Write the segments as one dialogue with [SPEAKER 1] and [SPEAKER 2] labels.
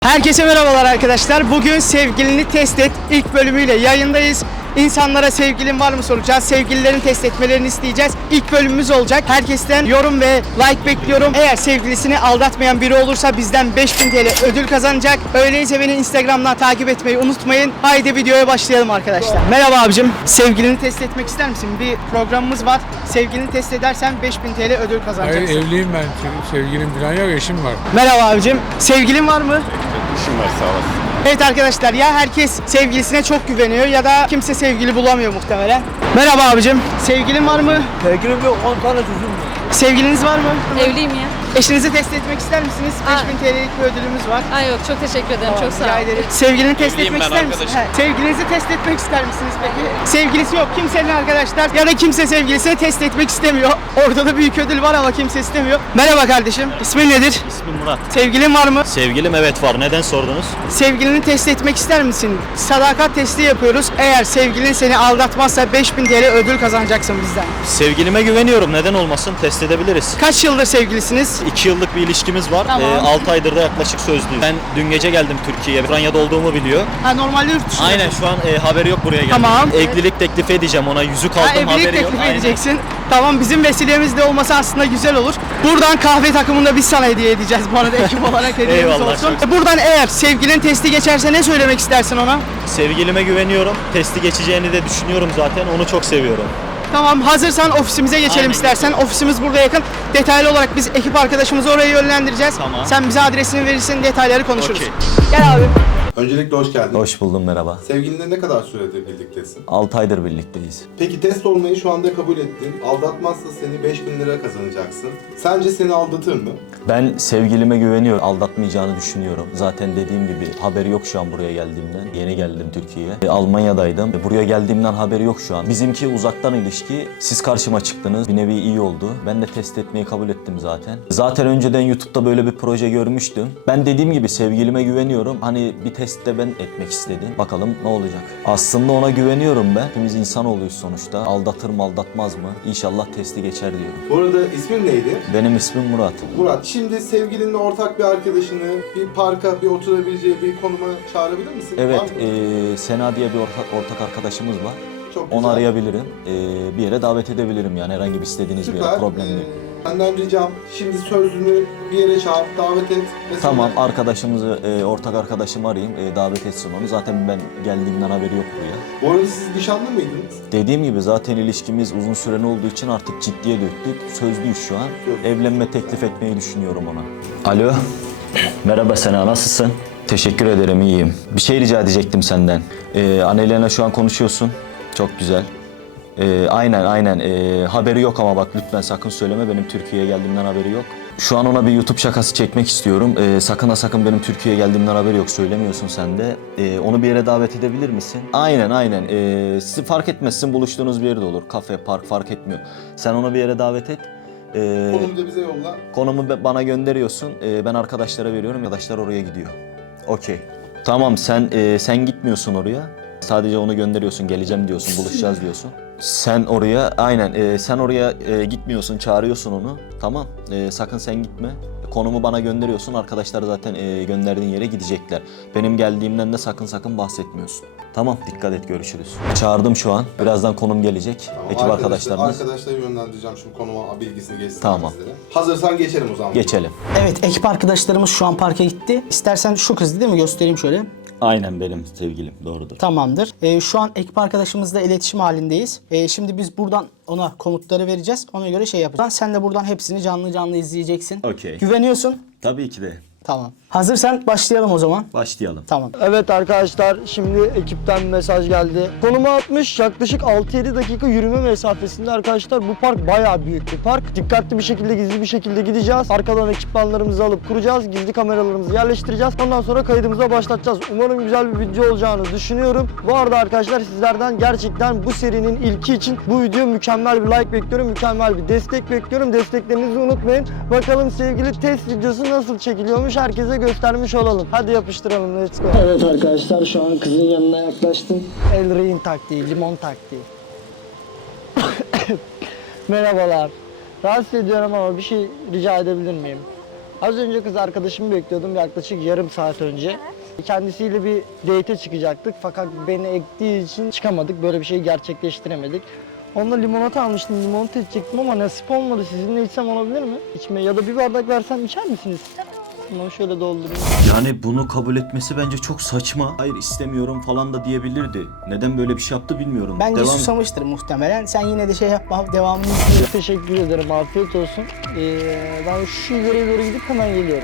[SPEAKER 1] Herkese merhabalar arkadaşlar. Bugün sevgilini test et ilk bölümüyle yayındayız. İnsanlara sevgilin var mı soracağız. Sevgililerin test etmelerini isteyeceğiz. İlk bölümümüz olacak. Herkesten yorum ve like bekliyorum. Eğer sevgilisini aldatmayan biri olursa bizden 5000 TL ödül kazanacak. Öyleyse beni Instagram'dan takip etmeyi unutmayın. Haydi videoya başlayalım arkadaşlar. Merhaba abicim. Sevgilini test etmek ister misin? Bir programımız var. Sevgilini test edersen 5000 TL ödül kazanacaksın.
[SPEAKER 2] Hayır, evliyim ben. Sevgilim falan yok, eşim var.
[SPEAKER 1] Merhaba abicim. Sevgilin var mı?
[SPEAKER 3] İşim var, sağ olasın.
[SPEAKER 1] Evet arkadaşlar, ya herkes sevgilisine çok güveniyor ya da kimse sevgili bulamıyor muhtemelen. Merhaba abicim. Sevgilin var mı?
[SPEAKER 4] Sevgilim yok, 10 tane çocuğum var.
[SPEAKER 1] Sevgiliniz var mı?
[SPEAKER 5] Evliyim ya.
[SPEAKER 1] Eşinizi test etmek ister misiniz? 5000 TL'lik bir ödülümüz var.
[SPEAKER 5] Ay yok, çok teşekkür ederim, çok sağ
[SPEAKER 1] Rica
[SPEAKER 5] ol.
[SPEAKER 1] ederim. Sevgilini test
[SPEAKER 3] Evliyim
[SPEAKER 1] etmek
[SPEAKER 3] ben
[SPEAKER 1] ister misiniz?
[SPEAKER 3] arkadaşım.
[SPEAKER 1] Sevgilinizi test etmek ister misiniz peki? Sevgilisi yok kimsenin arkadaşlar ya da kimse sevgilisini test etmek istemiyor. Ortada büyük ödül var ama kimse istemiyor. Merhaba kardeşim. İsmin nedir?
[SPEAKER 6] İsmim Murat.
[SPEAKER 1] Sevgilin var mı?
[SPEAKER 6] Sevgilim evet var. Neden sordunuz?
[SPEAKER 1] Sevgilini test etmek ister misin? Sadakat testi yapıyoruz. Eğer sevgilin seni aldatmazsa 5000 TL ödül kazanacaksın bizden.
[SPEAKER 6] Sevgilime güveniyorum. Neden olmasın? Test edebiliriz.
[SPEAKER 1] Kaç yıldır sevgilisiniz?
[SPEAKER 6] 2 yıllık bir ilişkimiz var.
[SPEAKER 1] Tamam.
[SPEAKER 6] 6 aydır da yaklaşık sözlüyüz. Ben dün gece geldim Türkiye'ye. Ukrayna'da olduğumu biliyor.
[SPEAKER 1] Ha, normalde yurt dışında.
[SPEAKER 6] Aynen, şu an haberi yok buraya geldim.
[SPEAKER 1] Tamam.
[SPEAKER 6] Evlilik teklifi edeceğim ona. Yüzük
[SPEAKER 1] Ha,
[SPEAKER 6] aldım,
[SPEAKER 1] evlilik
[SPEAKER 6] haberi yok.
[SPEAKER 1] teklifi
[SPEAKER 6] Aynen.
[SPEAKER 1] edeceksin. Tamam, bizim vesilemizde olması aslında güzel olur. Buradan kahve takımını da biz sana hediye edeceğiz bu arada, ekip olarak hediyemiz
[SPEAKER 6] Eyvallah,
[SPEAKER 1] olsun.
[SPEAKER 6] çok
[SPEAKER 1] Buradan eğer sevgilin testi geçerse ne söylemek istersin ona?
[SPEAKER 6] Sevgilime güveniyorum. Testi geçeceğini de düşünüyorum zaten. Onu çok seviyorum.
[SPEAKER 1] Tamam, hazırsan ofisimize geçelim
[SPEAKER 6] Aynen.
[SPEAKER 1] istersen. Ofisimiz burada yakın. Detaylı olarak biz ekip arkadaşımızı oraya yönlendireceğiz.
[SPEAKER 6] Tamam.
[SPEAKER 1] Sen bize adresini verirsin, detayları konuşuruz.
[SPEAKER 6] Okey.
[SPEAKER 1] Gel abi.
[SPEAKER 7] Öncelikle hoş geldin.
[SPEAKER 6] Hoş buldum, merhaba.
[SPEAKER 7] Sevgilinle ne kadar süredir birliktesin?
[SPEAKER 6] 6 aydır birlikteyiz.
[SPEAKER 7] Peki test olmayı şu anda kabul ettin. Aldatmazsa seni 5000 lira kazanacaksın. Sence seni aldatır mı?
[SPEAKER 6] Ben sevgilime güveniyorum. Aldatmayacağını düşünüyorum. Zaten dediğim gibi haberi yok şu an buraya geldiğimden. Yeni geldim Türkiye'ye. Almanya'daydım. Buraya geldiğimden haberi yok şu an. Bizimki uzaktan ilişki. Siz karşıma çıktınız. Bir nevi iyi oldu. Ben de test etmeyi kabul ettim zaten. Zaten önceden YouTube'da böyle bir proje görmüştüm. Ben dediğim gibi sevgilime güveniyorum. Hani bir testte ben etmek istedim. Bakalım ne olacak. Aslında ona güveniyorum ben. Hepimiz insanoğluyuz sonuçta. Aldatır mı aldatmaz mı? İnşallah testi geçer diyorum.
[SPEAKER 7] Bu arada ismin neydi?
[SPEAKER 6] Benim ismim Murat.
[SPEAKER 7] Murat, şimdi sevgilinle ortak bir arkadaşını bir parka, bir oturabileceği bir konuma çağırabilir misin?
[SPEAKER 6] Evet,
[SPEAKER 7] Var mı?
[SPEAKER 6] Sena diye bir ortak arkadaşımız var.
[SPEAKER 7] Çok güzel.
[SPEAKER 6] Onu arayabilirim. Bir yere davet edebilirim yani herhangi bir istediğiniz bir yere,
[SPEAKER 7] Süper.
[SPEAKER 6] problem yok.
[SPEAKER 7] Benden ricam şimdi sözlünü bir yere çağır, davet et. ve
[SPEAKER 6] Tamam,
[SPEAKER 7] sonra-
[SPEAKER 6] arkadaşımızı, ortak arkadaşımı arayayım, davet etsin onu. Zaten ben geldiğimden haberi yok buraya.
[SPEAKER 7] Bu arada siz nişanlı mıydınız?
[SPEAKER 6] Dediğim gibi zaten ilişkimiz uzun süren olduğu için artık ciddiye döktük. Sözlüyüz şu an. Evlenme teklif etmeyi düşünüyorum ona. Alo. Merhaba Sena, nasılsın? Teşekkür ederim, iyiyim. Bir şey rica edecektim senden. Annelena şu an konuşuyorsun. Çok güzel. Aynen. Haberi yok ama bak lütfen sakın söyleme. Benim Türkiye'ye geldiğimden haberi yok. Şu an ona bir YouTube şakası çekmek istiyorum. Sakın benim Türkiye'ye geldiğimden haberi yok. Söylemiyorsun sen de. Onu bir yere davet edebilir misin? Aynen. Sizi fark etmezsin. Buluştuğunuz bir yerde olur. Kafe, park fark etmiyor. Sen onu bir yere davet et.
[SPEAKER 7] Konumu da bize yolla.
[SPEAKER 6] Konumu bana gönderiyorsun. Ben arkadaşlara veriyorum. Arkadaşlar oraya gidiyor. Okey. Tamam, sen gitmiyorsun oraya. Sadece onu gönderiyorsun, geleceğim diyorsun, buluşacağız diyorsun. Sen oraya gitmiyorsun, çağırıyorsun onu. Tamam, sakın sen gitme. Konumu bana gönderiyorsun, arkadaşlar zaten gönderdiğin yere gidecekler. Benim geldiğimden de sakın bahsetmiyorsun. Tamam, dikkat et, görüşürüz. Çağırdım şu an, birazdan konum gelecek.
[SPEAKER 7] Tamam,
[SPEAKER 6] Ekip arkadaşlarımız.
[SPEAKER 7] Arkadaşları yönlendireceğim şimdi konuma bilgisini geçsin.
[SPEAKER 6] Tamam.
[SPEAKER 7] bizlere. Hazırsan geçelim o zaman.
[SPEAKER 6] Geçelim.
[SPEAKER 1] Evet, ekip arkadaşlarımız şu an parka gitti. İstersen şu kız değil mi? Göstereyim şöyle.
[SPEAKER 6] Aynen benim sevgilim, doğrudur.
[SPEAKER 1] Tamamdır. Şu an ekip arkadaşımızla iletişim halindeyiz. Şimdi biz buradan ona komutları vereceğiz. Ona göre şey yapacağız. Sen de buradan hepsini canlı izleyeceksin.
[SPEAKER 6] Okey.
[SPEAKER 1] Güveniyorsun.
[SPEAKER 6] Tabii ki de.
[SPEAKER 1] Tamam. Hazırsan başlayalım o zaman.
[SPEAKER 6] Başlayalım.
[SPEAKER 1] Tamam.
[SPEAKER 4] Evet arkadaşlar, şimdi ekipten mesaj geldi. Konumu atmış, yaklaşık 6-7 dakika yürüme mesafesinde arkadaşlar. Bu park bayağı büyük bir park. Dikkatli bir şekilde, gizli bir şekilde gideceğiz. Arkadan ekipmanlarımızı alıp kuracağız. Gizli kameralarımızı yerleştireceğiz. Ondan sonra kaydımıza başlatacağız. Umarım güzel bir video olacağını düşünüyorum. Bu arada arkadaşlar, sizlerden gerçekten bu serinin ilki için bu video mükemmel bir like bekliyorum. Mükemmel bir destek bekliyorum. Desteklerinizi unutmayın. Bakalım sevgili test videosu nasıl çekiliyormuş, herkese göstermiş olalım. Hadi yapıştıralım, let's go. Evet arkadaşlar, şu an kızın yanına yaklaştım. El Rey'in taktiği, limon taktiği. Merhabalar. Rahatsız ediyorum ama bir şey rica edebilir miyim? Az önce kız arkadaşımı bekliyordum yaklaşık yarım saat önce. Kendisiyle bir date'e çıkacaktık fakat beni ektiği için çıkamadık. Böyle bir şey gerçekleştiremedik. Onunla limonata almıştım, limonata içecektim ama nasip olmadı. Sizinle içsem olabilir mi? İçme ya da bir bardak versem içer misiniz? Bunu şöyle doldurayım.
[SPEAKER 6] Yani bunu kabul etmesi bence çok saçma. Hayır istemiyorum falan da diyebilirdi. Neden böyle bir şey yaptı bilmiyorum.
[SPEAKER 1] Bence susamıştır muhtemelen. Sen yine de şey yapma, devamını izle.
[SPEAKER 4] Teşekkür ederim, afiyet olsun. Ben şu ileriye doğru gidip hemen geliyorum.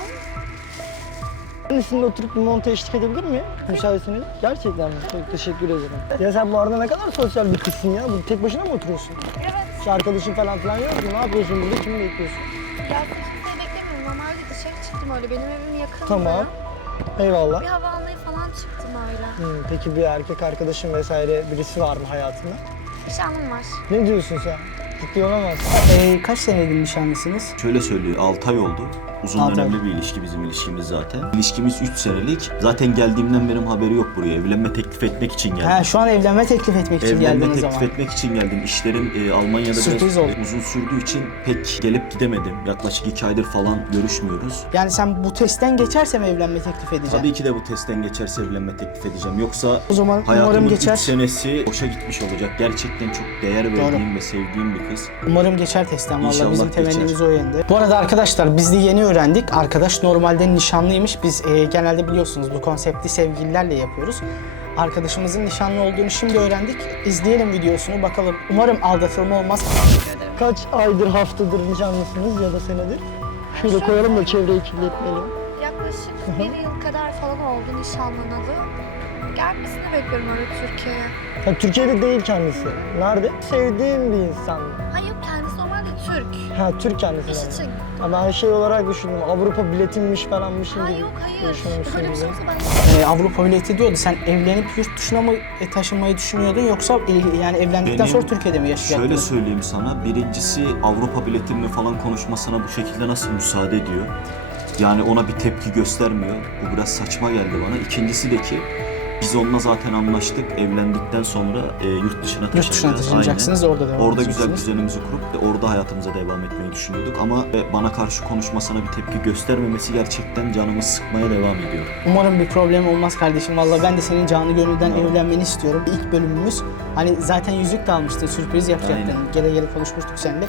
[SPEAKER 4] Ben sizinle oturup limonata eşlik edebilir miyim? Müsaadesiniz. Gerçekten mi? Çok teşekkür ederim. Ya sen bu arada ne kadar sosyal bir kızsın ya. Bu tek başına mı oturuyorsun?
[SPEAKER 3] Evet.
[SPEAKER 4] Hiç arkadaşın falan yok mu? Ne yapıyorsun burada? Kimi bekliyorsun?
[SPEAKER 3] Ya kimseyi beklemiyorum. Normalde dışarı çıktım öyle. Benim evim yakın.
[SPEAKER 4] Tamam. Eyvallah.
[SPEAKER 3] Bir hava almaya falan çıktım öyle.
[SPEAKER 4] Peki bir erkek arkadaşın vesaire birisi var mı hayatında?
[SPEAKER 3] Nişanlım var.
[SPEAKER 4] Ne diyorsun sen? Ciddi olamazsın.
[SPEAKER 1] Kaç senedir nişanlısınız?
[SPEAKER 6] Şöyle söylüyor, 6 ay oldu. Uzun
[SPEAKER 1] 6
[SPEAKER 6] dönemli bir ilişki bizim ilişkimiz zaten. İlişkimiz 3 senelik. Zaten geldiğimden benim haberi yok buraya. Evlenme teklif etmek için geldim.
[SPEAKER 1] Ha, şu an evlenme teklif etmek için
[SPEAKER 6] Evlenme
[SPEAKER 1] geldiniz
[SPEAKER 6] teklif
[SPEAKER 1] ama.
[SPEAKER 6] etmek için geldim. İşlerim Almanya'da
[SPEAKER 1] Sürpriz
[SPEAKER 6] biraz
[SPEAKER 1] oldu.
[SPEAKER 6] uzun sürdüğü için pek gelip gidemedim. Yaklaşık 2 aydır falan görüşmüyoruz.
[SPEAKER 1] Yani sen bu testten geçersem evlenme teklif edeceğim.
[SPEAKER 6] Tabii ki de bu testten geçerse evlenme teklif edeceğim. Yoksa
[SPEAKER 1] O zaman umarım
[SPEAKER 6] hayatımın 3
[SPEAKER 1] geçer.
[SPEAKER 6] senesi boşa gitmiş olacak. Gerçekten çok değer verdiğim ve sevdiğim bir kız.
[SPEAKER 1] Umarım geçer testten. Vallahi
[SPEAKER 6] İnşallah
[SPEAKER 1] bizim
[SPEAKER 6] geçer.
[SPEAKER 1] temennimiz o yönde. Bu arada arkadaşlar biz de yeni öğrendik. Arkadaş normalde nişanlıymış. Biz genelde biliyorsunuz bu konsepti sevgililerle yapıyoruz. Arkadaşımızın nişanlı olduğunu şimdi öğrendik. İzleyelim videosunu bakalım. Umarım aldatılma olmaz.
[SPEAKER 4] Kaç aydır, haftadır nişanlısınız ya da senedir? Şöyle koyalım da çevreyi kirletmeyelim.
[SPEAKER 3] Yaklaşık bir yıl kadar falan oldu nişanlanalı. Gelmesini bekliyorum öyle Türkiye'ye.
[SPEAKER 4] Ya Türkiye'de değil kendisi. Nerede? Sevdiğim bir insan.
[SPEAKER 3] Hayır yok kendisi normalde Türk.
[SPEAKER 4] Ha, Türk kendisi.
[SPEAKER 3] İş
[SPEAKER 4] yani.
[SPEAKER 3] için.
[SPEAKER 4] Ha, ben şey olarak düşündüm. Avrupa biletinmiş falanmış gibi.
[SPEAKER 3] Hayır yok hayır.
[SPEAKER 4] düşünmüşsün
[SPEAKER 3] Böyle bir şey
[SPEAKER 4] gibi.
[SPEAKER 3] olsa ben
[SPEAKER 1] Avrupa bileti diyordu. Sen evlenip yurt dışına mı taşınmayı düşünüyordun yoksa yani evlendikten
[SPEAKER 6] Benim
[SPEAKER 1] sonra Türkiye'de mi yaşayacaktın?
[SPEAKER 6] Şöyle söyleyeyim sana. Birincisi Avrupa biletimle falan konuşmasına bu şekilde nasıl müsaade ediyor? Yani ona bir tepki göstermiyor. Bu biraz saçma geldi bana. İkincisi de ki biz onunla zaten anlaştık. Evlendikten sonra yurt dışına
[SPEAKER 1] Yurt dışına
[SPEAKER 6] taşınacağız.
[SPEAKER 1] taşınacaksınız,
[SPEAKER 6] Aynen.
[SPEAKER 1] orada devam
[SPEAKER 6] Orada güzel
[SPEAKER 1] edeceksiniz.
[SPEAKER 6] düzenimizi kurup orada hayatımıza devam etmeyi düşünüyorduk. Ama bana karşı konuşmasına bir tepki göstermemesi gerçekten canımı sıkmaya devam ediyor.
[SPEAKER 1] Umarım bir problem olmaz kardeşim. Vallahi ben de senin canı gönülden evlenmeni istiyorum. İlk bölümümüz. Hani zaten yüzük de almıştın, sürpriz yapacaktın.
[SPEAKER 6] Aynen.
[SPEAKER 1] Gele gele konuşmuştuk seninle.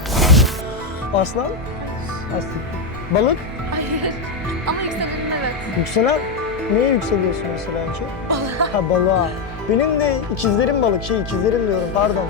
[SPEAKER 4] Aslan? Aslan. Balık?
[SPEAKER 3] hayır. Ama yükselenim evet.
[SPEAKER 4] Yükselen? Neye yükseliyorsun mesela en çok? Ha, balığa. Benim de ikizlerim balık. İkizlerim diyorum pardon.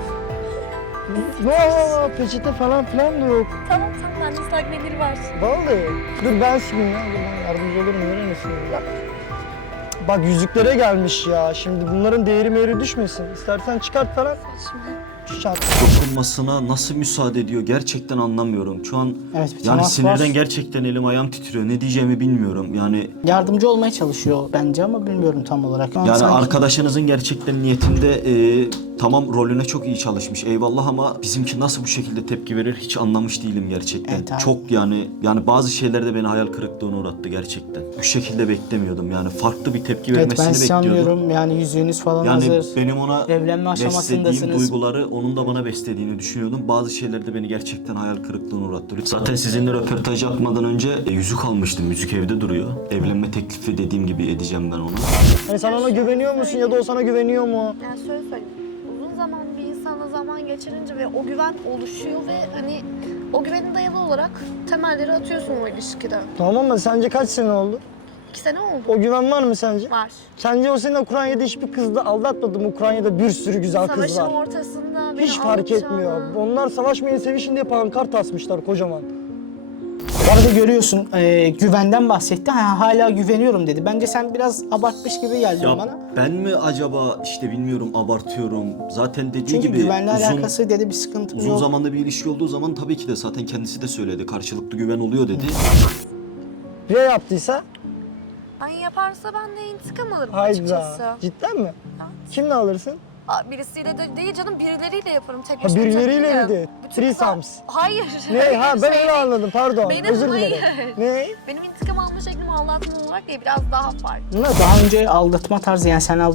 [SPEAKER 4] Peçete falan filan da yok.
[SPEAKER 3] Tamam bende ıslak mendil var.
[SPEAKER 4] Vallahi. Dur ben sileyim ya. Dur ben yardımcı olurum. Nereye sileyim ya? Bak yüzüklere gelmiş ya. Şimdi bunların değeri meğeri düşmesin. İstersen çıkart falan. Şart.
[SPEAKER 6] Dokunmasına nasıl müsaade ediyor gerçekten anlamıyorum. Şu an
[SPEAKER 1] Evet, bir
[SPEAKER 6] yani
[SPEAKER 1] temas
[SPEAKER 6] sinirden
[SPEAKER 1] var.
[SPEAKER 6] gerçekten elim ayağım titriyor. Ne diyeceğimi bilmiyorum. Yani
[SPEAKER 1] Yardımcı olmaya çalışıyor bence ama bilmiyorum tam olarak.
[SPEAKER 6] Yani
[SPEAKER 1] Sanki-
[SPEAKER 6] arkadaşınızın gerçekten niyetinde tamam rolüne çok iyi çalışmış eyvallah ama bizimki nasıl bu şekilde tepki verir hiç anlamış değilim gerçekten.
[SPEAKER 1] Evet abi.
[SPEAKER 6] Çok yani bazı şeylerde beni hayal kırıklığına uğrattı gerçekten. Bu şekilde beklemiyordum yani farklı bir tepki
[SPEAKER 1] Evet ben
[SPEAKER 6] vermesini
[SPEAKER 1] sizi
[SPEAKER 6] bekliyordum.
[SPEAKER 1] anlıyorum. Yani yüzüğünüz falan
[SPEAKER 6] Yani
[SPEAKER 1] hazır.
[SPEAKER 6] benim ona
[SPEAKER 1] Evlenme aşamasındasınız.
[SPEAKER 6] beslediğim duyguları onun da bana beslediğini düşünüyordum. Bazı şeylerde beni gerçekten hayal kırıklığına uğrattı. Zaten sizinle röportaj yapmadan önce yüzük almıştım. Yüzük evde duruyor. Evlenme teklifi dediğim gibi edeceğim ben ona.
[SPEAKER 4] Hani sen ona güveniyor musun ya da o sana güveniyor mu?
[SPEAKER 3] Yani şöyle söyleyeyim. Uzun zaman bir insanla zaman geçirince ve o güven oluşuyor ve hani o güvenin dayalı olarak temelleri atıyorsun o ilişkide.
[SPEAKER 4] Tamam ama sence kaç sene oldu?
[SPEAKER 3] 2 sene oldu.
[SPEAKER 4] O güven var mı sence?
[SPEAKER 3] Var.
[SPEAKER 4] Sence o senin Ukrayna'da hiçbir kızla aldatmadı mı? Ukrayna'da bir sürü güzel kız
[SPEAKER 3] Savaşın
[SPEAKER 4] var.
[SPEAKER 3] ortasında beni
[SPEAKER 4] Hiç fark
[SPEAKER 3] alacağını-
[SPEAKER 4] etmiyor. Onlar savaşmayın sevişin diye pankart asmışlar kocaman.
[SPEAKER 1] Bu arada görüyorsun güvenden bahsetti. Hala güveniyorum dedi. Bence sen biraz abartmış gibi geldin
[SPEAKER 6] Ya
[SPEAKER 1] bana.
[SPEAKER 6] ben mi acaba işte bilmiyorum abartıyorum. Zaten dediği
[SPEAKER 1] Çünkü
[SPEAKER 6] gibi
[SPEAKER 1] güvenle alakası dedi bir sıkıntı
[SPEAKER 6] uzun
[SPEAKER 1] yok.
[SPEAKER 6] zamanda bir ilişki olduğu zaman tabii ki de zaten kendisi de söyledi. Karşılıklı güven oluyor dedi.
[SPEAKER 4] Ya yaptıysa?
[SPEAKER 3] Ay yaparsa ben de intikam alırım
[SPEAKER 4] Hayda.
[SPEAKER 3] açıkçası.
[SPEAKER 4] Cidden mi?
[SPEAKER 3] Evet.
[SPEAKER 4] Kimle alırsın?
[SPEAKER 3] Birisiyle de değil canım birileriyle yaparım. Tek
[SPEAKER 4] Ha,
[SPEAKER 3] başıma
[SPEAKER 4] birileriyle
[SPEAKER 3] değilim.
[SPEAKER 4] mi de?
[SPEAKER 3] Bütün
[SPEAKER 4] Threesomes.
[SPEAKER 3] Hayır.
[SPEAKER 4] Ne? Ha ben
[SPEAKER 3] Şey
[SPEAKER 4] öyle
[SPEAKER 3] değil.
[SPEAKER 4] anladım pardon.
[SPEAKER 3] Benim
[SPEAKER 4] Özür dilerim.
[SPEAKER 3] hayır.
[SPEAKER 4] Ne?
[SPEAKER 3] Benim intikam alma şeklim aldatma olarak değil biraz daha farklı.
[SPEAKER 4] Nasıl?
[SPEAKER 1] Daha önce aldatma tarzı yani sen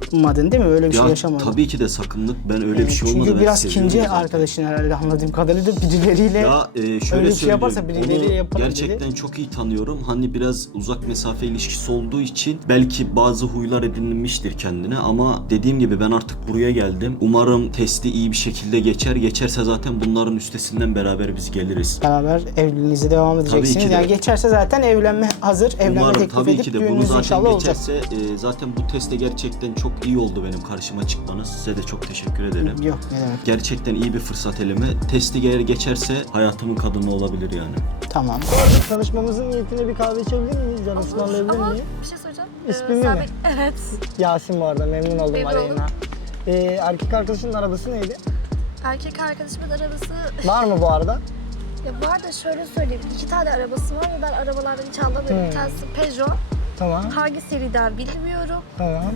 [SPEAKER 1] sakınmadın değil mi? Öyle bir şey
[SPEAKER 6] Ya
[SPEAKER 1] yaşamadın.
[SPEAKER 6] tabii ki de sakınlık. Ben öyle bir şey olmadı.
[SPEAKER 1] Çünkü
[SPEAKER 6] Ben
[SPEAKER 1] biraz
[SPEAKER 6] seviyorum
[SPEAKER 1] kinci
[SPEAKER 6] zaten.
[SPEAKER 1] arkadaşın herhalde anladığım kadarıyla birileriyle
[SPEAKER 6] Ya şöyle
[SPEAKER 1] öyle bir şey
[SPEAKER 6] söyleyeyim,
[SPEAKER 1] yaparsa birileriyle
[SPEAKER 6] onu
[SPEAKER 1] yaparım
[SPEAKER 6] gerçekten
[SPEAKER 1] dedi.
[SPEAKER 6] çok iyi tanıyorum. Hani biraz uzak mesafe ilişkisi olduğu için belki bazı huylar edinilmiştir kendine ama dediğim gibi ben artık buraya geldim. Umarım testi iyi bir şekilde geçer. Geçerse zaten bunların üstesinden beraber biz geliriz.
[SPEAKER 1] Beraber evliliğinize devam edeceksiniz.
[SPEAKER 6] Tabii ki de.
[SPEAKER 1] Yani geçerse zaten evlenme hazır. Evlenme
[SPEAKER 6] Umarım
[SPEAKER 1] teklif
[SPEAKER 6] tabii
[SPEAKER 1] edip
[SPEAKER 6] ki de bunu
[SPEAKER 1] düğününüz
[SPEAKER 6] zaten
[SPEAKER 1] inşallah olacak.
[SPEAKER 6] geçerse zaten bu teste gerçekten çok iyi oldu benim karşıma çıkmanız. Size de çok teşekkür ederim.
[SPEAKER 1] Yok ne demek.
[SPEAKER 6] Gerçekten iyi bir fırsat elime. Testi eğer geçerse hayatımın kadını olabilir yani.
[SPEAKER 1] Tamam.
[SPEAKER 4] Bu arada tanışmamızın niyetine bir kahve içebilir miyiz? Canım ısmarlayabilir
[SPEAKER 3] Ama
[SPEAKER 4] miyim?
[SPEAKER 3] bir şey söyleyeceğim.
[SPEAKER 4] İsmin ne?
[SPEAKER 3] Sabit- Evet.
[SPEAKER 4] Yasin bu arada, memnun oldum
[SPEAKER 3] Memnun
[SPEAKER 4] Aleyna. Erkek arkadaşının arabası neydi?
[SPEAKER 3] Erkek arkadaşımın arabası
[SPEAKER 4] Var mı bu arada?
[SPEAKER 3] ya var da şöyle söyleyeyim. 2 tane arabası var ve ben arabalardan hiç anlamıyorum. Bir tanesi Peugeot.
[SPEAKER 4] Tamam,
[SPEAKER 3] Hangi seriden bilmiyorum.
[SPEAKER 4] tamam.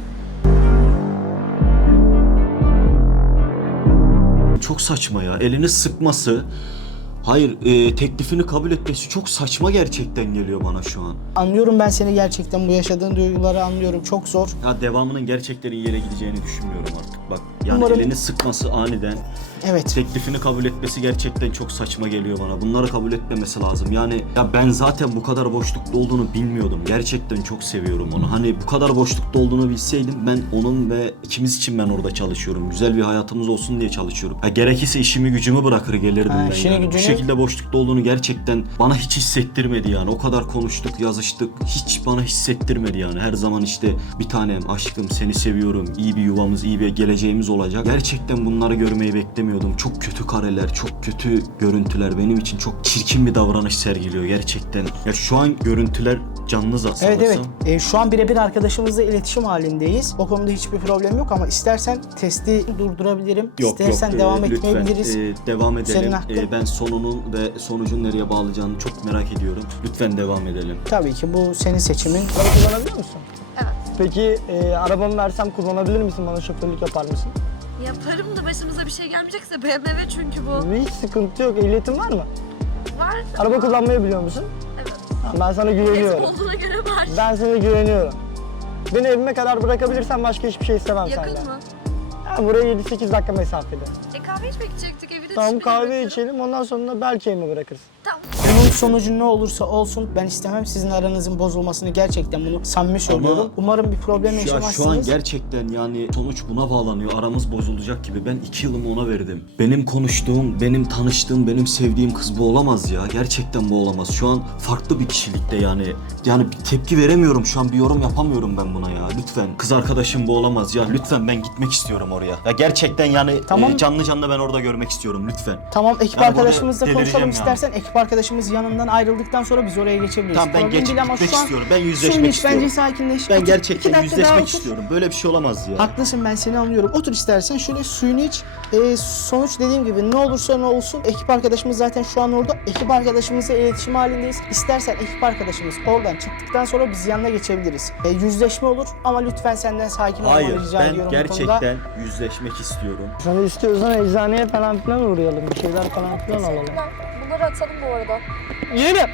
[SPEAKER 6] Çok saçma ya. Elini sıkması, hayır teklifini kabul etmesi çok saçma gerçekten geliyor bana şu an.
[SPEAKER 1] Anlıyorum ben seni gerçekten bu yaşadığın duyguları anlıyorum. Çok zor.
[SPEAKER 6] Ya devamının gerçekten iyi yere gideceğini düşünmüyorum artık. Bak yani
[SPEAKER 1] Umarım-
[SPEAKER 6] elini sıkması aniden,
[SPEAKER 1] Evet.
[SPEAKER 6] teklifini kabul etmesi gerçekten çok saçma geliyor bana. Bunları kabul etmemesi lazım. Yani ya ben zaten bu kadar boşlukta olduğunu bilmiyordum. Gerçekten çok seviyorum onu. Hani bu kadar boşlukta olduğunu bilseydim ben onun ve ikimiz için ben orada çalışıyorum. Güzel bir hayatımız olsun diye çalışıyorum. Ya gerekirse işimi gücümü bırakır gelirdim
[SPEAKER 1] Ha,
[SPEAKER 6] ben
[SPEAKER 1] işini
[SPEAKER 6] yani. Bu
[SPEAKER 1] gücünü-
[SPEAKER 6] şekilde boşlukta olduğunu gerçekten bana hiç hissettirmedi yani. O kadar konuştuk, yazıştık. Hiç bana hissettirmedi yani. Her zaman işte bir tanem, aşkım, seni seviyorum. İyi bir yuvamız, iyi bir geleceğimiz olacak. Gerçekten bunları görmeyi beklemiyordum. Çok kötü kareler, çok kötü görüntüler. Benim için çok çirkin bir davranış sergiliyor gerçekten. Ya şu an görüntüler canlı zaten.
[SPEAKER 1] Evet evet. Şu an birebir arkadaşımızla iletişim halindeyiz. O konuda hiçbir problem yok ama istersen testi durdurabilirim. İstersen devam
[SPEAKER 6] lütfen,
[SPEAKER 1] etmeyebiliriz.
[SPEAKER 6] devam
[SPEAKER 1] Senin
[SPEAKER 6] edelim.
[SPEAKER 1] hakkın.
[SPEAKER 6] Ben sonunun ve sonucun nereye bağlayacağını çok merak ediyorum. Lütfen devam edelim.
[SPEAKER 1] Tabii ki bu senin seçimin.
[SPEAKER 4] Araba kullanabiliyor musun?
[SPEAKER 3] Evet.
[SPEAKER 4] Peki arabamı versem kullanabilir misin? Bana şoförlük yapar mısın?
[SPEAKER 3] Yaparım da başımıza bir şey gelmeyecekse BMW çünkü bu.
[SPEAKER 4] Hiç sıkıntı yok. Ehliyetin var mı?
[SPEAKER 3] Var.
[SPEAKER 4] Araba kullanmayı biliyor musun?
[SPEAKER 3] Evet.
[SPEAKER 4] Tamam, ben sana güveniyorum.
[SPEAKER 3] Eski olduğuna göre var.
[SPEAKER 4] Ben sana güveniyorum. Beni evime kadar bırakabilirsen başka hiçbir şey istemem
[SPEAKER 3] Yakın
[SPEAKER 4] senden.
[SPEAKER 3] mı?
[SPEAKER 4] Ya buraya 7-8 dakika mesafede.
[SPEAKER 3] Kahve içmek gidecektik evde.
[SPEAKER 4] Tamam, kahve içelim, ondan sonra belki evime bırakırsın.
[SPEAKER 3] Tamam.
[SPEAKER 1] Bunun sonucu ne olursa olsun ben istemem sizin aranızın bozulmasını, gerçekten bunu samimi söylüyorum. Umarım bir problem
[SPEAKER 6] Ya
[SPEAKER 1] yaşamazsınız.
[SPEAKER 6] şu an gerçekten yani sonuç buna bağlanıyor. Aramız bozulacak gibi. Ben 2 yılımı ona verdim. Benim konuştuğum, benim tanıştığım, benim sevdiğim kız bu olamaz ya. Gerçekten bu olamaz. Şu an farklı bir kişilikte yani. Yani bir tepki veremiyorum şu an. Bir yorum yapamıyorum ben buna ya. Lütfen. Kız arkadaşım bu olamaz ya. Lütfen ben gitmek istiyorum oraya. Ya gerçekten yani
[SPEAKER 1] Tamam.
[SPEAKER 6] canlı canlı ben orada görmek istiyorum. Lütfen.
[SPEAKER 1] Tamam, ekip
[SPEAKER 6] Yani
[SPEAKER 1] arkadaşımızla
[SPEAKER 6] burada
[SPEAKER 1] konuşalım
[SPEAKER 6] delireceğim
[SPEAKER 1] istersen. Ekip arkadaşımız yanından ayrıldıktan sonra biz oraya geçebiliriz.
[SPEAKER 6] Tamam ben
[SPEAKER 1] Problem değil ama
[SPEAKER 6] gitmek
[SPEAKER 1] şu an
[SPEAKER 6] istiyorum. Ben yüzleşmek
[SPEAKER 1] şimdi
[SPEAKER 6] istiyorum.
[SPEAKER 1] bence sakinleş.
[SPEAKER 6] Ben
[SPEAKER 1] Otur, 2
[SPEAKER 6] gerçekten
[SPEAKER 1] dakika daha
[SPEAKER 6] yüzleşmek
[SPEAKER 1] otur.
[SPEAKER 6] istiyorum. Böyle bir şey olamaz ya.
[SPEAKER 1] Haklısın, ben seni anlıyorum. Otur istersen, şöyle suyunu iç. Sonuç dediğim gibi ne olursa ne olsun ekip arkadaşımız zaten şu an orada. Ekip arkadaşımızla iletişim halindeyiz. İstersen ekip arkadaşımız oradan çıktıktan sonra biz yanına geçebiliriz. Yüzleşme olur ama lütfen senden sakin olmanı
[SPEAKER 6] Hayır,
[SPEAKER 1] rica
[SPEAKER 6] ben
[SPEAKER 1] ediyorum bu konuda.
[SPEAKER 6] gerçekten yüzleşmek istiyorum.
[SPEAKER 4] Sana istiyorsan eczaneye falan filan uğrayalım. Bir şeyler falan filan alalım.
[SPEAKER 3] Bunları atalım bu arada.
[SPEAKER 4] Yürü!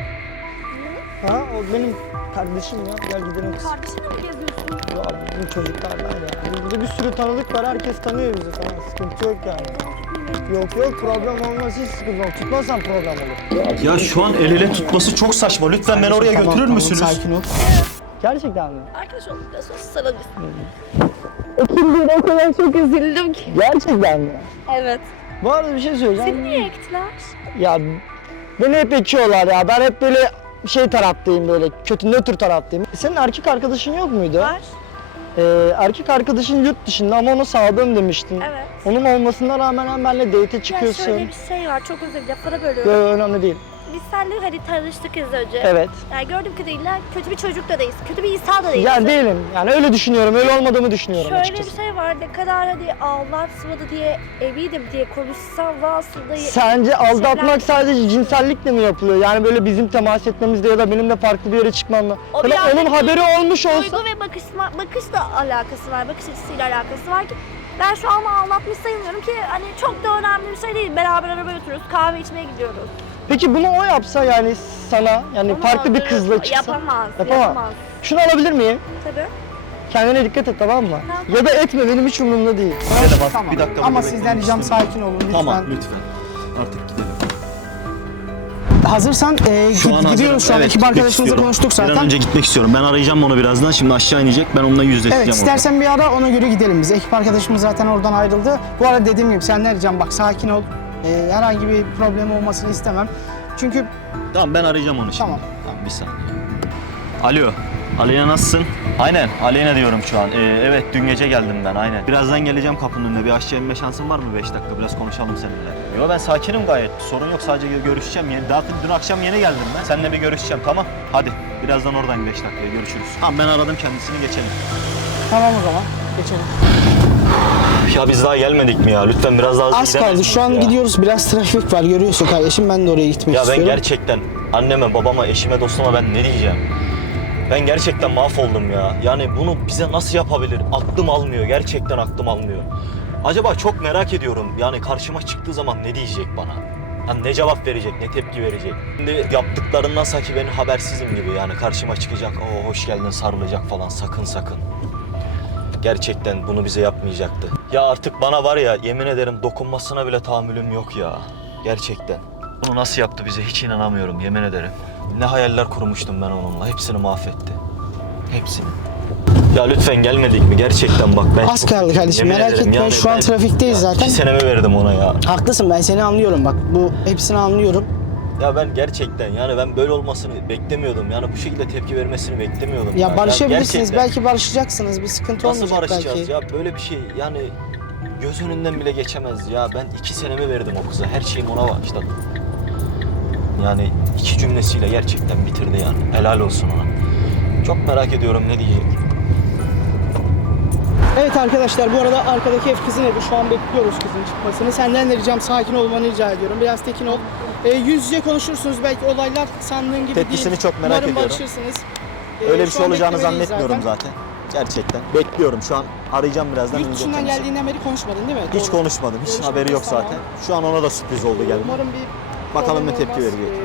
[SPEAKER 4] Ha, o benim kardeşim ya. Gel gidelim.
[SPEAKER 3] Kardeşinle mi geziyorsun?
[SPEAKER 4] Ya bizim çocuklardan ya. Bizde bir sürü tanıdık var. Herkes tanıyor bizi falan. Sıkıntı yok yani. Yok problem olmaz, hiç sıkıntı yok. Tutmazsan problem olur.
[SPEAKER 6] Ya şu an el ele tutması çok saçma. Lütfen beni oraya götürür müsünüz?
[SPEAKER 1] Sakin ol.
[SPEAKER 4] Gerçekten mi?
[SPEAKER 3] Arkadaş olduktan sonra sarılırız. Ekildiğine o kadar çok üzüldüm ki.
[SPEAKER 4] Gerçekten mi?
[SPEAKER 3] Evet.
[SPEAKER 4] Bu arada bir şey söyleyeceğim.
[SPEAKER 3] Seni niye ektiler?
[SPEAKER 4] Ya beni hep ekiyorlar ya. Ben hep böyle taraftayım, böyle kötü nötr taraftayım. Senin erkek arkadaşın yok muydu?
[SPEAKER 3] Var.
[SPEAKER 4] Erkek arkadaşın yurt dışında ama ona sağdım demiştin.
[SPEAKER 3] Evet.
[SPEAKER 4] Onun olmasına rağmen hem benimle date
[SPEAKER 3] Ya
[SPEAKER 4] çıkıyorsun.
[SPEAKER 3] şöyle bir şey var, çok özür dilerim, lafına
[SPEAKER 4] Yok,
[SPEAKER 3] bölüyorum.
[SPEAKER 4] önemli değil.
[SPEAKER 3] Biz seninle hani tanıştık az önce.
[SPEAKER 4] Evet.
[SPEAKER 3] Yani gördüğüm kadarıyla kötü bir çocuk da değilsin, kötü bir insan da değilsin.
[SPEAKER 4] Yani değilim. Yani öyle düşünüyorum. Öyle olmadığımı düşünüyorum
[SPEAKER 3] Şöyle
[SPEAKER 4] açıkçası.
[SPEAKER 3] bir şey var, ne kadar hani aldatmadı diye eminim diye konuşsam da aslında...
[SPEAKER 4] Sence aldatmak
[SPEAKER 3] şeyler-
[SPEAKER 4] sadece cinsellikle mi yapılıyor? Yani böyle bizim temas etmemizde ya da benimle farklı bir yere çıkmamla.
[SPEAKER 3] O
[SPEAKER 4] Hani
[SPEAKER 3] biraz
[SPEAKER 4] onun
[SPEAKER 3] da
[SPEAKER 4] haberi olmuş olsa...
[SPEAKER 3] Duygu ve bakışla alakası var, bakış açısıyla alakası var ki ben şu an aldatmış sayılmıyorum ki hani çok da önemli bir şey değil. Beraber arabaya oturuyoruz, kahve içmeye gidiyoruz.
[SPEAKER 4] Peki bunu o yapsa yani sana, yani
[SPEAKER 3] Onu
[SPEAKER 4] farklı bir
[SPEAKER 3] öldürür-
[SPEAKER 4] kızla çıksa...
[SPEAKER 3] Yapamaz,
[SPEAKER 4] Yapamaz.
[SPEAKER 3] yapamaz.
[SPEAKER 4] Şunu alabilir miyim?
[SPEAKER 3] Tabii.
[SPEAKER 4] Kendine dikkat et, tamam mı? Ya da etme, benim hiç umurumda değil.
[SPEAKER 1] Tamam.
[SPEAKER 6] bir dakika
[SPEAKER 1] Ama
[SPEAKER 6] burada
[SPEAKER 1] sizden
[SPEAKER 6] beklemek
[SPEAKER 1] ricam
[SPEAKER 6] istemiyorum.
[SPEAKER 1] sakin olun lütfen.
[SPEAKER 6] Tamam lütfen. Artık gidelim.
[SPEAKER 1] Hazırsan gidiyoruz şu an. Ekip arkadaşımızla konuştuk
[SPEAKER 6] Bir
[SPEAKER 1] zaten.
[SPEAKER 6] an önce gitmek istiyorum. Ben arayacağım onu birazdan. Şimdi aşağı inecek. Ben onunla yüzleşeceğim.
[SPEAKER 1] Evet, istersen bir ara ona göre gidelim biz. Ekip arkadaşımız zaten oradan ayrıldı. Bu arada dediğim gibi senden ricam bak sakin ol. Herhangi bir problem olmasını istemem. Çünkü
[SPEAKER 6] Tamam ben arayacağım onu şimdi.
[SPEAKER 1] Tamam.
[SPEAKER 6] Tamam bir saniye. Alo. Aleyna nasılsın? Aynen. Aleyna diyorum şu an. Evet dün gece geldim ben aynen. Birazdan geleceğim kapının önüne. Bir aşağı inme şansın var mı 5 dakika? Biraz konuşalım seninle. Yo ben sakinim gayet. Sorun yok sadece görüşeceğim. Daha dün akşam yeni geldim ben. Seninle bir görüşeceğim tamam. Hadi birazdan oradan 5 dakikaya görüşürüz. Tamam ben aradım kendisini geçelim.
[SPEAKER 1] tamam o zaman geçelim.
[SPEAKER 6] Ya biz daha gelmedik mi ya? Lütfen biraz daha hızlı
[SPEAKER 1] Az
[SPEAKER 6] gidemez
[SPEAKER 1] kaldı. Şu an
[SPEAKER 6] miyiz ya?
[SPEAKER 1] gidiyoruz. Biraz trafik var. Görüyorsun kardeşim. Ben de oraya gitmek
[SPEAKER 6] Ya ben
[SPEAKER 1] istiyorum.
[SPEAKER 6] gerçekten anneme, babama, eşime, dostuma ben ne diyeceğim? Ben gerçekten mahvoldum ya. Yani bunu bize nasıl yapabilir? Aklım almıyor. Gerçekten aklım almıyor. Acaba çok merak ediyorum. Yani karşıma çıktığı zaman ne diyecek bana? Yani ne cevap verecek, ne tepki verecek? Şimdi yaptıklarından sanki ben habersizim gibi. Yani karşıma çıkacak, "Oo hoş geldin" sarılacak falan. Sakın sakın. Gerçekten bunu bize yapmayacaktı. Ya artık bana var ya yemin ederim dokunmasına bile tahammülüm yok ya. Gerçekten. Bunu nasıl yaptı bize hiç inanamıyorum yemin ederim. Ne hayaller kurmuştum ben onunla. Hepsini mahvetti. Hepsini. Ya lütfen gelmedik mi? Gerçekten bak ben
[SPEAKER 1] Az
[SPEAKER 6] çok
[SPEAKER 1] kaldı
[SPEAKER 6] kötüyüm,
[SPEAKER 1] kardeşim,
[SPEAKER 6] yemin
[SPEAKER 1] merak
[SPEAKER 6] ederim.
[SPEAKER 1] etme. Şu an
[SPEAKER 6] ben-
[SPEAKER 1] trafikteyiz
[SPEAKER 6] ya
[SPEAKER 1] zaten.
[SPEAKER 6] 2 senemi verdim ona ya.
[SPEAKER 1] Haklısın, ben seni anlıyorum bak. Bu hepsini anlıyorum.
[SPEAKER 6] Ya ben gerçekten yani ben böyle olmasını beklemiyordum. Yani bu şekilde tepki vermesini beklemiyordum.
[SPEAKER 1] Ya barışabilirsiniz.
[SPEAKER 6] gerçekten.
[SPEAKER 1] Belki barışacaksınız. Bir sıkıntı
[SPEAKER 6] Nasıl
[SPEAKER 1] olmayacak
[SPEAKER 6] barışacağız
[SPEAKER 1] belki.
[SPEAKER 6] ya? Böyle bir şey yani göz önünden bile geçemez ya. Ben 2 senemi verdim o kıza. Her şeyimi ona bağışladım. Yani 2 cümlesiyle gerçekten bitirdi yani. Helal olsun ona. Çok merak ediyorum ne diyecek.
[SPEAKER 1] Evet arkadaşlar, bu arada arkadaki ev kızın evi. Şu an bekliyoruz kızın çıkmasını. Senden de ricam sakin olmanı rica ediyorum. Biraz tekin ol. Yüz yüze konuşursunuz. Belki olaylar sandığın gibi
[SPEAKER 6] Tepkisini
[SPEAKER 1] değil.
[SPEAKER 6] çok merak
[SPEAKER 1] Umarım
[SPEAKER 6] ediyorum.
[SPEAKER 1] barışırsınız.
[SPEAKER 6] Öyle bir
[SPEAKER 1] Şu
[SPEAKER 6] şey
[SPEAKER 1] an
[SPEAKER 6] olacağını
[SPEAKER 1] beklemeliyiz
[SPEAKER 6] zannetmiyorum zaten. Gerçekten. Bekliyorum şu an. Arayacağım birazdan.
[SPEAKER 1] Yurt
[SPEAKER 6] inecek
[SPEAKER 1] dışından
[SPEAKER 6] kendisi.
[SPEAKER 1] geldiğinden beri konuşmadın değil mi?
[SPEAKER 6] Hiç
[SPEAKER 1] Doğru.
[SPEAKER 6] konuşmadım. Hiç
[SPEAKER 1] Görüşmediniz,
[SPEAKER 6] haberi yok
[SPEAKER 1] tamam.
[SPEAKER 6] zaten. Şu an ona da sürpriz oldu geldi.
[SPEAKER 1] Umarım bir
[SPEAKER 6] Bakalım ne
[SPEAKER 1] problem
[SPEAKER 6] tepki
[SPEAKER 1] olmaz.
[SPEAKER 6] verecek.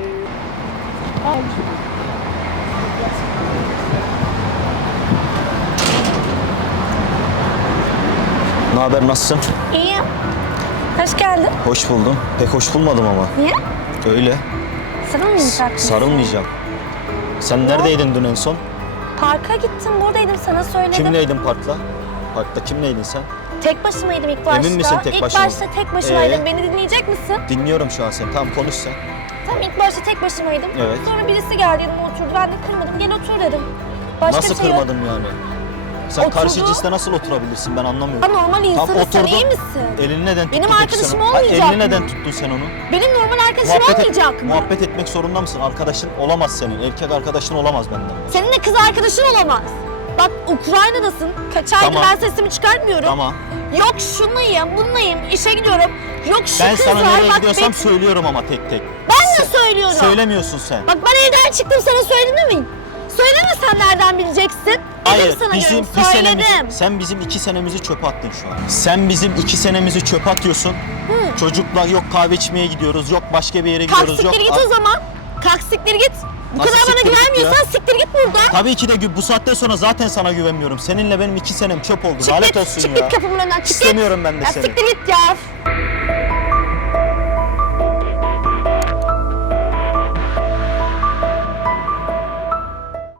[SPEAKER 6] Ne haber nasılsın?
[SPEAKER 3] İyiyim. Hoş geldin.
[SPEAKER 6] Hoş buldum. Pek hoş bulmadım ama.
[SPEAKER 3] Niye?
[SPEAKER 6] Öyle.
[SPEAKER 3] Sarılmayacak mısın?
[SPEAKER 6] Sarılmayacağım. Sen neredeydin dün en son?
[SPEAKER 3] Parka gittim, buradaydım, sana söyledim.
[SPEAKER 6] Kimleydin parkta? Parkta kimleydin sen?
[SPEAKER 3] Tek başımaydım ilk başta.
[SPEAKER 6] Emin misin tek başına?
[SPEAKER 3] İlk başta tek başımaydım.
[SPEAKER 6] Ee?
[SPEAKER 3] Beni dinleyecek misin?
[SPEAKER 6] Dinliyorum şu an seni. Tamam konuş sen.
[SPEAKER 3] Tamam, ilk başta tek başımaydım.
[SPEAKER 6] Evet.
[SPEAKER 3] Sonra birisi geldi yanıma oturdu. Ben de kırmadım. Gel otur dedim. Başka
[SPEAKER 6] Nasıl
[SPEAKER 3] bir şey yok.
[SPEAKER 6] kırmadım yani? Sen
[SPEAKER 3] Oturdu.
[SPEAKER 6] karşı cinste nasıl oturabilirsin ben anlamıyorum.
[SPEAKER 3] Ben normal insanım, sen
[SPEAKER 6] oturdun.
[SPEAKER 3] iyi misin?
[SPEAKER 6] Elini neden tuttun
[SPEAKER 3] Benim
[SPEAKER 6] peki
[SPEAKER 3] arkadaşım
[SPEAKER 6] sen onu?
[SPEAKER 3] olmayacak
[SPEAKER 6] Elini
[SPEAKER 3] mı?
[SPEAKER 6] neden tuttun sen onu?
[SPEAKER 3] Benim normal arkadaşım olmayacak mı?
[SPEAKER 6] Muhabbet etmek zorunda mısın? Arkadaşın olamaz senin. Erkek arkadaşın olamaz benden.
[SPEAKER 3] Senin de kız arkadaşın olamaz. Bak Ukrayna'dasın. Kaç aydır
[SPEAKER 6] Tamam.
[SPEAKER 3] ben sesimi çıkartmıyorum.
[SPEAKER 6] Tamam.
[SPEAKER 3] Yok şunlayım, bunlayım, işe gidiyorum. Yok şu
[SPEAKER 6] Ben
[SPEAKER 3] kız
[SPEAKER 6] sana
[SPEAKER 3] var,
[SPEAKER 6] nereye
[SPEAKER 3] bak
[SPEAKER 6] gidiyorsam söylüyorum ama tek tek.
[SPEAKER 3] ben de söylüyorum.
[SPEAKER 6] Söylemiyorsun sen.
[SPEAKER 3] Bak ben evden çıktım, sana söyledim mi? Söylemesen nereden bileceksin?
[SPEAKER 6] Hayır,
[SPEAKER 3] Dedim sana
[SPEAKER 6] bizim
[SPEAKER 3] diyorum,
[SPEAKER 6] bir
[SPEAKER 3] söyledim.
[SPEAKER 6] senemiz, sen bizim 2 senemizi çöpe attın şu an. Sen bizim 2 senemizi çöpe atıyorsun. Çocuklar yok kahve içmeye gidiyoruz, yok başka bir yere
[SPEAKER 3] Kalk
[SPEAKER 6] gidiyoruz, yok.
[SPEAKER 3] siktir git o zaman. Kalk siktir git. Bu
[SPEAKER 6] Nasıl
[SPEAKER 3] kadar bana
[SPEAKER 6] siktir git
[SPEAKER 3] güvenmiyorsan
[SPEAKER 6] ya?
[SPEAKER 3] siktir git buradan.
[SPEAKER 6] Tabii ki de bu saatten sonra zaten sana güvenmiyorum. Seninle benim 2 senem çöp oldu.
[SPEAKER 3] Çık
[SPEAKER 6] Lanet
[SPEAKER 3] git,
[SPEAKER 6] olsun
[SPEAKER 3] çık
[SPEAKER 6] ya.
[SPEAKER 3] git kapımın önünden, çık
[SPEAKER 6] İstemiyorum
[SPEAKER 3] git.
[SPEAKER 6] ben de
[SPEAKER 3] Ya
[SPEAKER 6] seni.
[SPEAKER 3] siktir git ya.